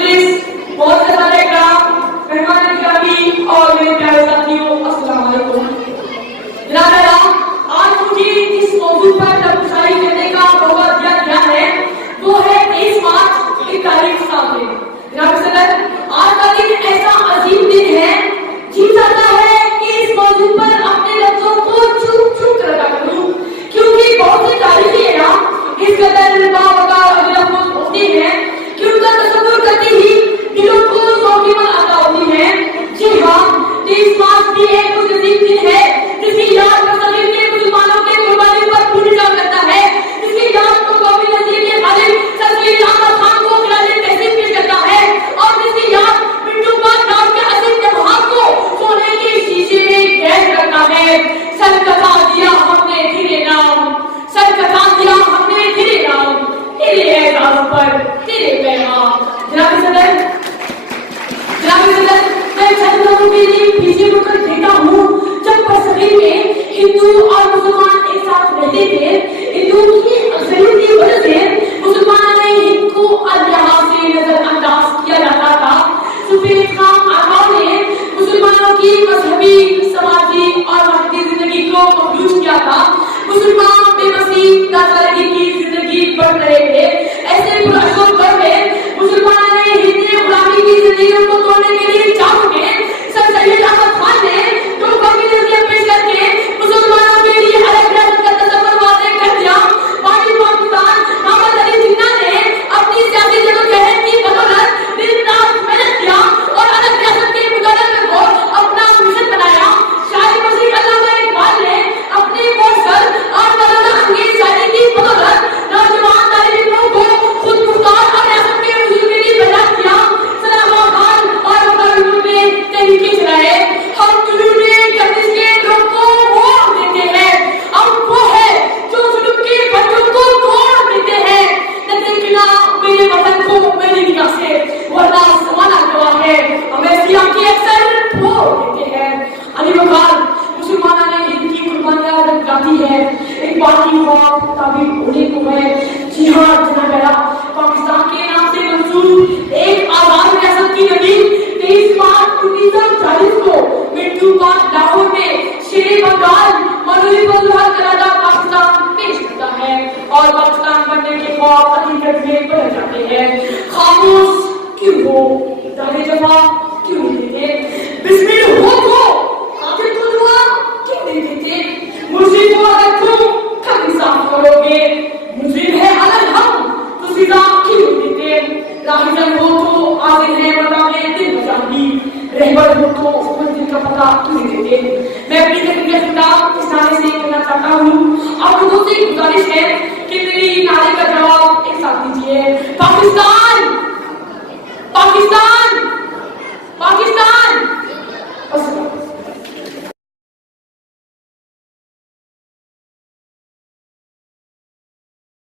मजलिस, बहुत से सारे ग्राम, मेहमान ग्रामी और मेरे प्यारे साथियों, अस्सलाम वालेकुम। जनाब आला, आज मुझे इस मौजूद पर तबसरा करने का मौका दिया गया है, वो है 23 मार्च की तारीख सामने। जनाब सदर, आज का दिन ऐसा अजीम दिन है, जी चाहता है कि इस मौजूद पर अपने लफ्जों को चुप चुप कर रखा करूं, क्योंकि बहुत सी तारीखें हैं ना, इस कदर बावका अजलफुज होती हैं कि उनका तसव्वुर करते ही दिलों को रोटी में आता होती है। जी हाँ, 23 मार्च भी एक कुछ अजीम दिन है, जिसकी याद मुसलमान के मुसलमानों के कुर्बानी पर पूरी जान करता है, जिसकी याद को कौमी नजीर के खालिद सल्लल्लाहु अलैहि वसल्लम को खिलाने तहसीन पेश करता है, और जिसकी याद मिट्टू पाक नाम के अजीम जवाब को सोने के शीशे में कैद करता है। सर कथा दिया हमने तेरे नाम, सर कथा दिया हमने तेरे नाम, तेरे एजाज पर तेरे पैगाम। जनाब सदर, मैं चंद लोगों के लिए पीछे मुड़कर देखता हूँ, जब बरसगीर में हिंदू और मुसलमान एक साथ रहते थे। हिंदू की अक्सरियत की वजह से मुसलमानों ने हिंद को अल्लाह से नजरअंदाज किया जाता था। सूफी इस्लाम आकाओं ने मुसलमानों की मजहबी, समाजी और मादी जिंदगी को मखलूज किया था। मुसलमान बेबसी दादागिरी की जिंदगी बढ़ रहे थे। ऐसे पुरअसर दौर में मुसलमानों ने हिंदी गुलामी की जिंदगी को तोड़ने के लिए चाह के सर सैयद अहमद खान ने दो कौमी नजरिया पेश करके मुसलमानों के लिए अलग अलग का तस्वर वादे कर दिया। पार्टी पाकिस्तान मोहम्मद अली जिन्ना ने अपनी सियासी जदोजहद की बदौलत दिन रात मेहनत किया और अलग रियासत के मुकाबले को अपना मिशन बनाया। शायद मजीद अल्लामा इकबाल ने अपने मौसर और मौलाना अंगेज शायरी की बदौलत नौजवान तालिबों को खुद मुख्तार और रियासत के वजूद के लिए बयान किया। सलाम खान और मुकाबले में तहरीकें चलाए। हम जुलूने गर्दिश के लोग को वोट देते हैं, हम वो है जो जुल्म के बच्चों को तोड़ देते हैं। न देखना मेरे वतन को मेरी निगाह से, वरना जमाना गवाह है, हमें सियाह की अक्सर फोड़ देते हैं। अली बखान, मुसलमानों ने इनकी कुर्बानियां रखी है, एक बाकी ख्वाब ताबीर होने को है। जी हाँ जनाब आला, पाकिस्तान के नाम से मंसूब एक आजाद रियासत की नबीद 23 मार्च 1940 को मिट्टू पाक लाहौर में शेर बंगाल मौलवी बजवाल करादा पाकिस्तान पेश करता है, और पाकिस्तान बनने के ख्वाब हकीकत में बदल जाते हैं। खामोश क्यों हो, दावे जवाब क्यों नहीं देते, बिस्मिल हो तो काफिर को दुआ क्यों नहीं देते, मुझे को अगर तुम कभी साफ करोगे, मुझे है अलग हम तो सीधा क्यों देते, राहिजन हो तो आगे है बताने दिल बजानी, रहबर हो तो मंजिल का पता क्यों नहीं देते। मैं अपनी जिंदगी का खिताब इस नारे से करना चाहता हूँ। आप लोगों से गुजारिश है कि मेरी नारे का जवाब एक साथ दीजिए। पाकिस्तान